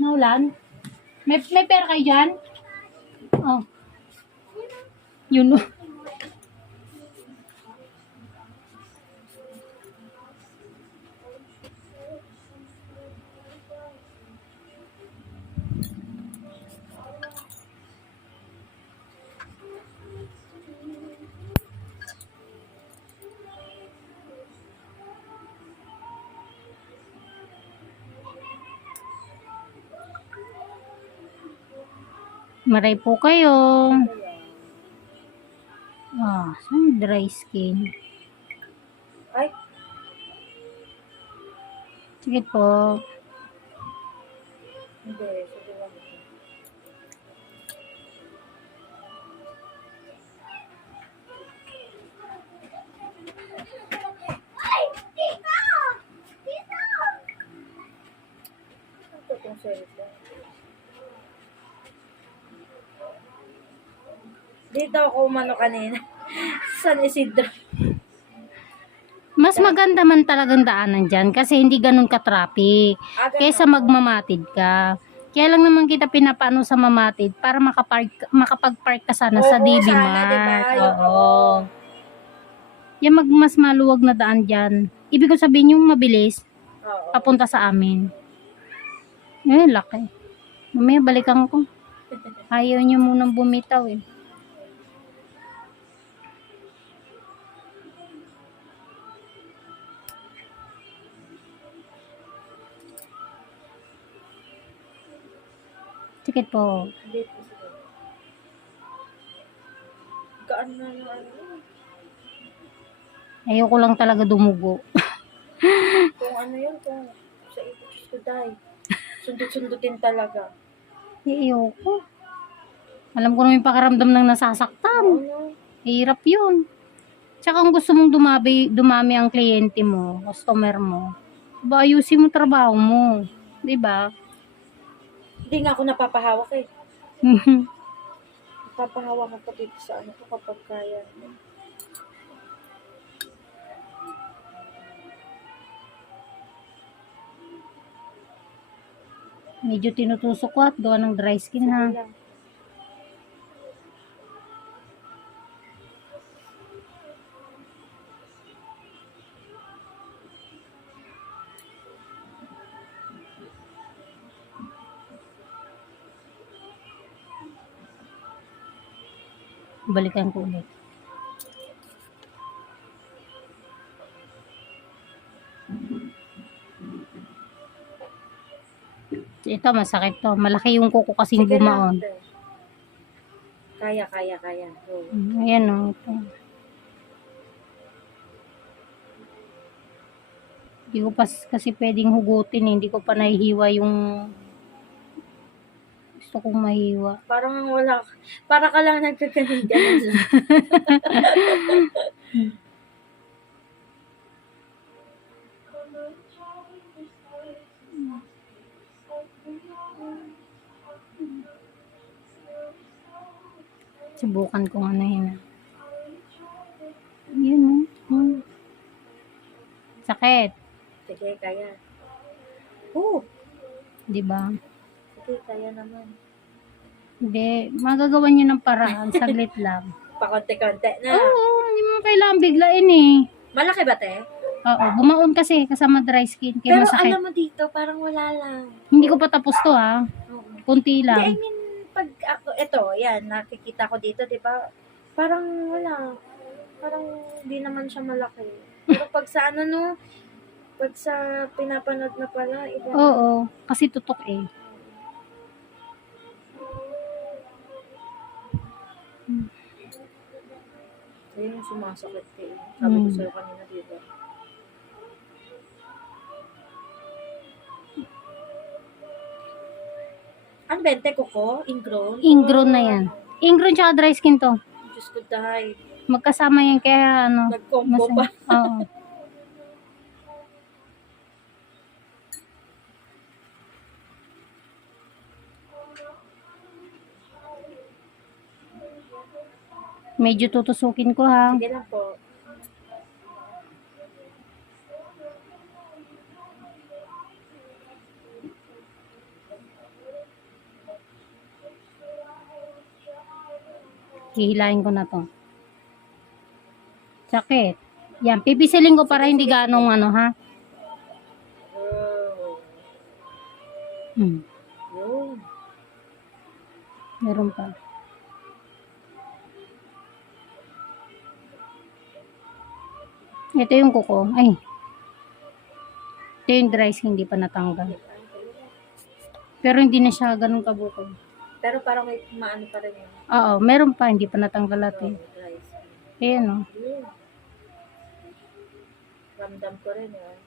Naulan? May, may pera kayo dyan? Oh. Yun. Maray po kayo. Ah, saan dry skin? Ay, Sige po. hindi. Dito ako umano kanina. San Isidro. Mas maganda man talagang daanan dyan kasi hindi ganun ka-traffic. Aga Kaysa magmamatid ka. Kaya lang naman kita pinapano sa mamatid para makapark, makapag-park ka sana sa Oo, DB sana, Mart. diba? Yung- Oo. Yan mag mas maluwag na daan dyan. Ibig ko sabihin yung mabilis, Oo. papunta sa amin. Eh, laki. Mamaya balikan ko. Ayaw niyo munang bumitaw eh. Tikit po. Dito siguro. Gaan na yung ano. Ayoko lang talaga dumugo. Kung ano yun, kung sa ibig to die. Sundot-sundutin talaga. Ayoko. Alam ko naman yung pakaramdam ng nasasaktan. Ano? Hirap yun. Tsaka kung gusto mong dumabi, dumami ang kliyente mo, customer mo, ba ayusin mo trabaho mo. 'Di ba? Hindi nga ako napapahawak eh. Napapahawak ako dito sa ano ko kapag kaya. Medyo tinutusok ko at gawa ng dry skin ha. Lang. Balikan ko ulit. Ito, masakit to. Malaki yung kuko kasing Sige bumaon. lang. Kaya, kaya, kaya. Mm, Ayan o. ito. Hindi ko pa kasi pwedeng hugutin eh. Hindi ko pa nahihiwa yung gusto kong mahiwa. Parang wala. Para ka lang lang. Subukan ko ano yun. ah. Yun o. Hmm. Sakit. Sige, kaya. Oo. Di ba? Sige, kaya naman. Hindi. Magagawa niyo ng paraan. Saglit lang. Pakonti-konti na. Oo. Hindi mo kailangan biglain eh. Malaki ba, te? Oo. Bumaon kasi kasama dry skin. Kaya Pero masakit. alam mo dito, parang wala lang. Hindi ko pa tapos to ha. Oo. Kunti Hindi, I lang. mean, pag ako, ito, yan, nakikita ko dito, di ba? Parang wala. Parang hindi naman siya malaki. Pero pag sa ano, no, pag sa pinapanood na pala, iba. Oo. Kasi tutok eh. Sumasakit ko eh. Sabi ko Mm. sa'yo kanina, di ba? Ano ba, yun, te, kuko? Ingrown? Ingrown na yan. Ingrown tsaka dry skin to. Diyos ko, dahi. Magkasama yan kaya ano. Nag-combo pa. Oo. Medyo tutusukin ko ha. Sige lang po. Hihilahin ko na to. Sakit. Yan, pipisiling ko para hindi ganong ano ha. Hmm. Meron pa. Ito yung kuko. Ay. Ito yung dry skin, hindi pa natanggal. Pero hindi na siya ganun kabukod. Pero parang may maano pa rin yun. Oo, meron pa, hindi pa natanggal natin. Skin. Ayan o. Yun. Ramdam ko rin yun.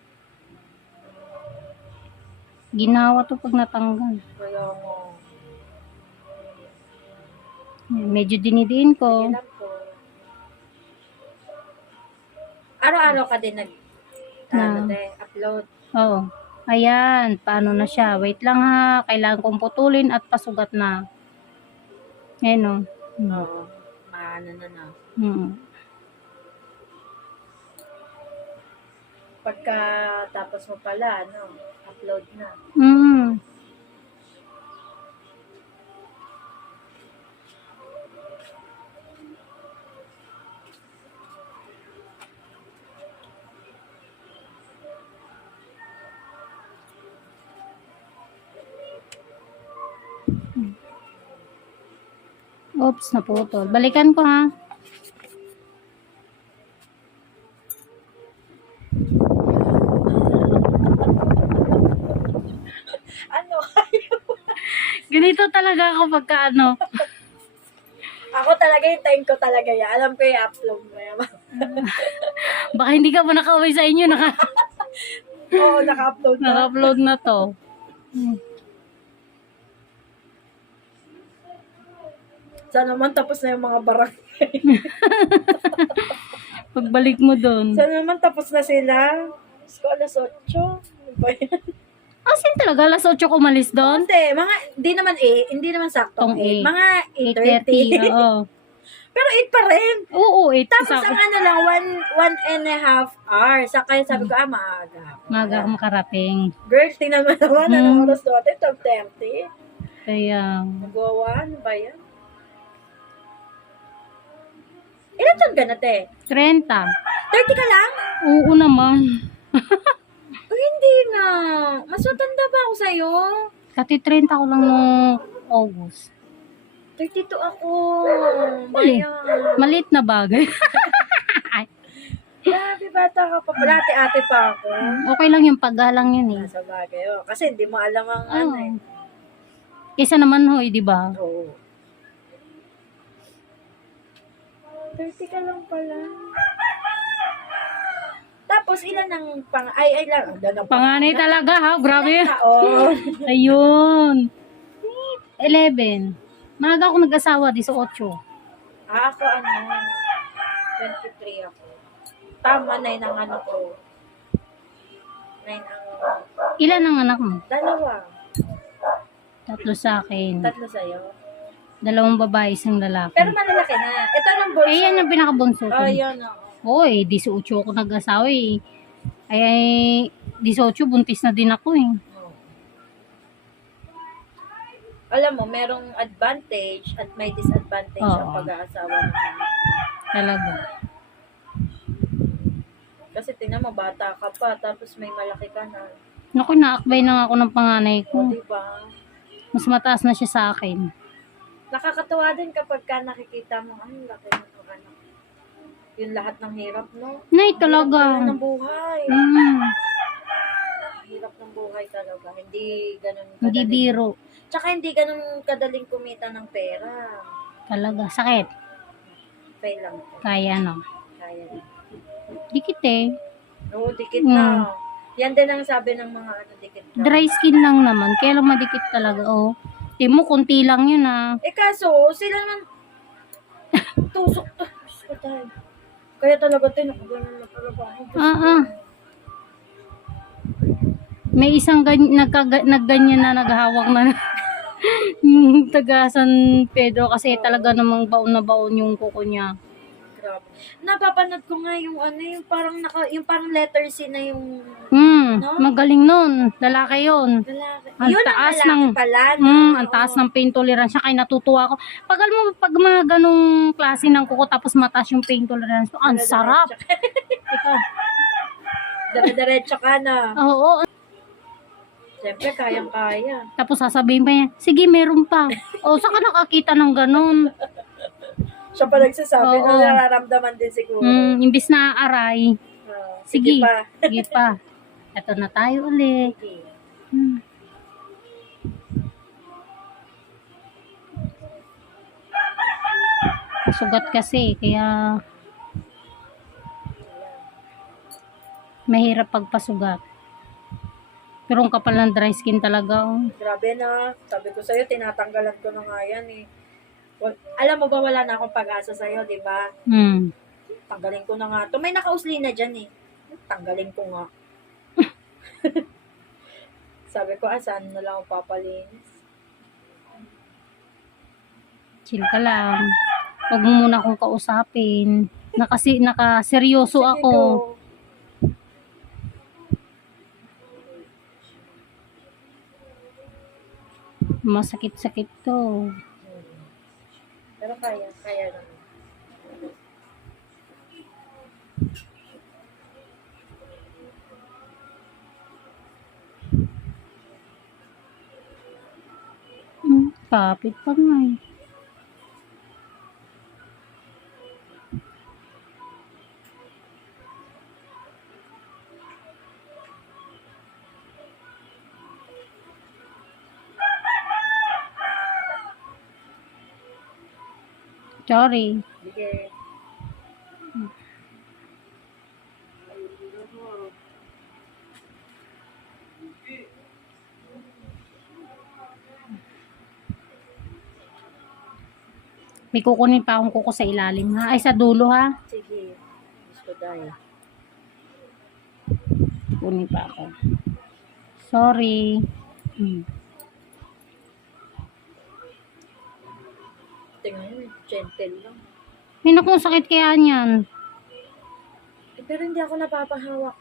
Ginawa to pag natanggal. Kaya mo, Medyo dinidiin ko. yun ka din nag ano, Na. de, upload. Oo. Ayan, paano na siya? Wait lang ha. Kailangan kong putulin at pasugat na. Ayan o. Hmm. Oo. Maano na na. Hmm. Pagka tapos mo pala, ano, upload na. Mm. Oops, naputol. Balikan ko ha. Ano? Ganito talaga ako pagka ano. Ako talaga, hintayin ko talaga yan. Alam ko yung upload mo yan. Baka hindi ka pa nakauwi sa inyo. Naka, Oo, naka-upload na. naka-upload na to. Hmm. Sana naman tapos na yung mga barak. Pagbalik mo doon. Sana naman tapos na sila. Diyos ko, alas 8. Ano ba yan? Asin talaga, alas 8 ko umalis doon? Hindi, mga, hindi naman 8, hindi naman saktong Tong 8. eight. Mga 8.30, 8.30. oo. Pero 8 pa rin. Oo, 8 Tapos sa ang ano lang, one, one and a half hours. Sa kaya sabi ko, ah, maaga. Maga ako makarating. Girls, tingnan mo naman, Hmm. anong oras natin? 12.30. Kaya, Nagawa, ano ba yan? Ilan taon ka na, te? 30. 30 ka lang? Oo naman. Oh, hindi na. Mas matanda ba ako sa'yo? Kati 30 ko lang nung August. 32 ako. Mali. Bayan. Maliit na bagay. Grabe, bata ka pa. Pala, ate-ate pa ako. okay lang yung paggalang yun eh. Nasa bagay, oh. Kasi hindi mo alam ang ano Oo. eh. Kesa naman hoy, di ba? Oo. 30 ka lang pala. Tapos, ilan ang pang... Ay, ay lang. Ang Panganay talaga ha, grabe. taon? Ayun. 11. Maga ako nag-asawa, 18. ah, ako ano, 23 ako. Tama, 9 ang ano ko. 9 ang... Ilan ang anak mo? Dalawa. Tatlo sa akin. Tatlo sa'yo. Dalawang babae, isang lalaki. Pero malalaki na. Ito ng bulsa. Eh, yan yung pinakabunso ko. Oh, yun, oo. Oy, 18 ako nag-asawa eh. Ay, ay, 18, buntis na din ako eh. Oo. Alam mo, merong advantage at may disadvantage ang Oo. pag-aasawa ng anak. Talaga. Kasi tingnan mo, bata ka pa, tapos may malaki ka na. Naku, naakbay na nga ako ng panganay O, ko. di ba? Mas mataas na siya sa akin. Nakakatuwa din kapag ka nakikita mo, ang laki ng anak. Yung lahat ng hirap, no? Nay, Hirap talaga. pala ng buhay. Mm, Hirap ng buhay talaga. Hindi ganun hindi kadaling. biro. Tsaka hindi ganun kadaling kumita ng pera. Talaga. Sakit. Kaya lang. po. Kaya no. Kaya lang. Dikit eh. Oo, dikit Mm. na. Yan din ang sabi ng mga ano, dikit na. Dry skin lang naman. Kaya lang madikit talaga. Oh. Timo, konti lang yun ah. Eh kaso, sila naman tusok. Ah, Diyos ko tayo. Kaya talaga tayo, nakaganon na talaga ako. Diyos Ah, ko. ah. May isang gan- nagkaga- nagganyan na naghahawak na yung taga San Pedro kasi talaga namang baon na baon yung kuko niya. Grabe. Napapanood ko nga yung ano, yung parang naka, yung parang letter C na yung Hmm, No? magaling nun. Lalaki yun. lalaki. Ang Yun ang taas lalaki ng- pala. no? Hmm, ang taas Oo. ng pain tolerance siya. Kaya natutuwa ako. Pag alam mo, pag mga ganong klase ng kuko tapos mataas yung pain tolerance, ang Dire-diretso sarap. ka. Ikaw. Dire-diretso ka na. Oo, Siyempre, kayang-kaya. Tapos sasabihin pa niya, sige, meron pa. O, saan ka nakakita ng ganun? Siya pa nagsasabi Oo. na nararamdaman din siguro. Hmm, imbis na aray. Ah, Sige. sige pa. Sige pa. Ito na tayo ulit. Sige. Hmm. Sugat kasi, kaya mahirap pagpasugat. Pero ang kapal ng dry skin talaga. Oh. Grabe na. Sabi ko sa'yo, tinatanggalan ko na nga yan eh. Alam mo ba, wala na akong pag-asa sa'yo, di ba? Hmm. Tanggalin ko na nga. to may nakausli na dyan eh. Tanggalin ko nga. Sabi ko, ah, saan na lang ako papalinis? Chill ka lang. Huwag mo muna akong kausapin. Nakasi, nakaseryoso Sige, ako. go. Masakit-sakit to. Pero kaya, kaya naman. Hmm, kapit pa nga eh. Sorry. Sige. May kukunin pa akong kuko sa ilalim ha. Ay, sa dulo ha. Sige. Gusto dahil. Kunin pa ako. Sorry. Hmm. Tingnan gentle lang. May nakong sakit kaya niyan. Eh, pero hindi ako napapahawak.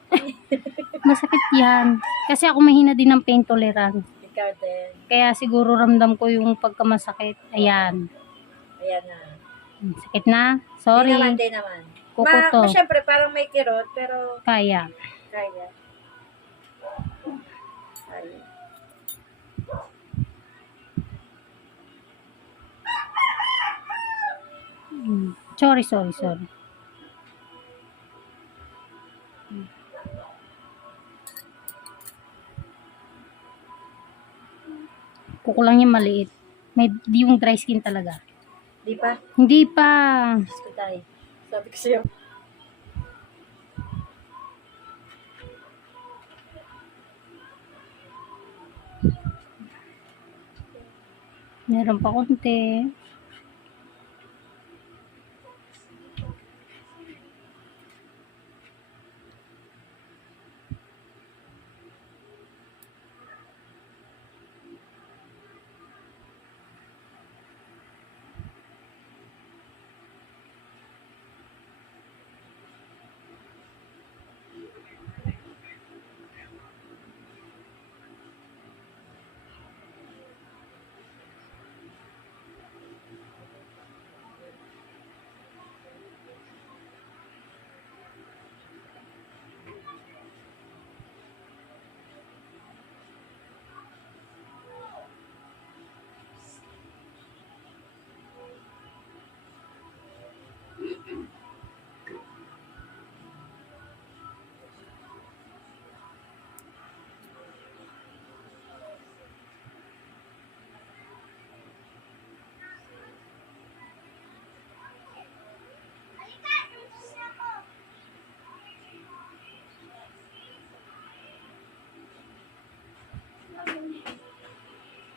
Masakit yan. Kasi ako mahina din ng pain tolerance. Ikaw din. Kaya siguro ramdam ko yung pagkamasakit. Ayan. Ayan na. Hmm, Sakit na? Sorry. Di naman, di naman. Kuko Ma, to. ma, syempre, parang may kirot, pero kaya. Kaya. Hmm. Sorry, sorry, sorry. Hmm. Kuko lang yung maliit. May di yung dry skin talaga. Di pa? Hindi pa. Sabi ko sa'yo. Meron pa konti.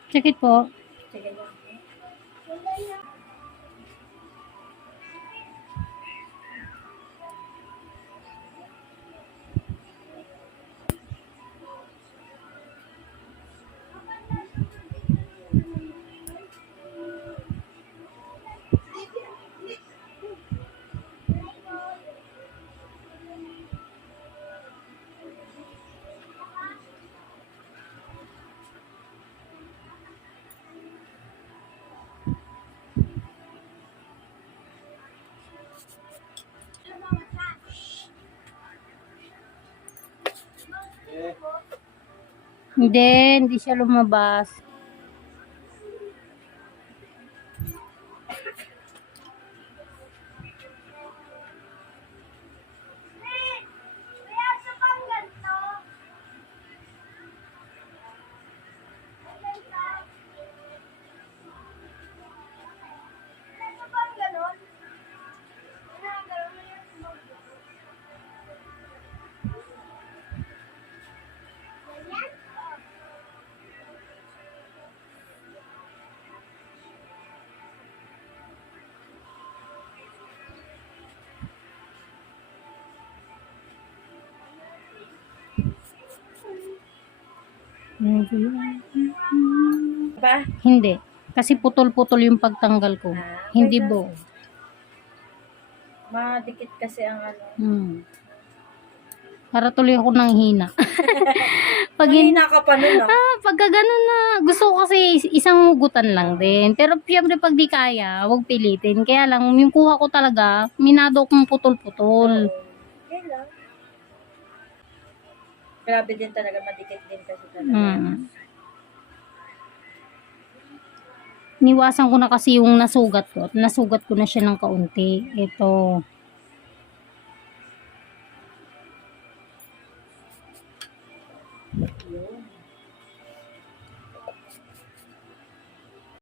Sakit po. Hindi, hindi siya lumabas. Ba? Hindi. Kasi putol-putol yung pagtanggal ko. Ah, Hindi okay buo. Madikit kasi ang ano. Hmm. Para tuloy ako ng hina. Pag hin- Mahina ka pa nun, ah. ah, pagka ganun na, gusto ko kasi is- isang hugutan lang din. Pero syempre pag di kaya, wag pilitin. Kaya lang, yung kuha ko talaga, minado kong putol-putol. Yan Grabe din talaga, madikit din kasi talaga. Hmm. Niwasan ko na kasi yung nasugat ko. at Nasugat ko na siya ng kaunti. Ito.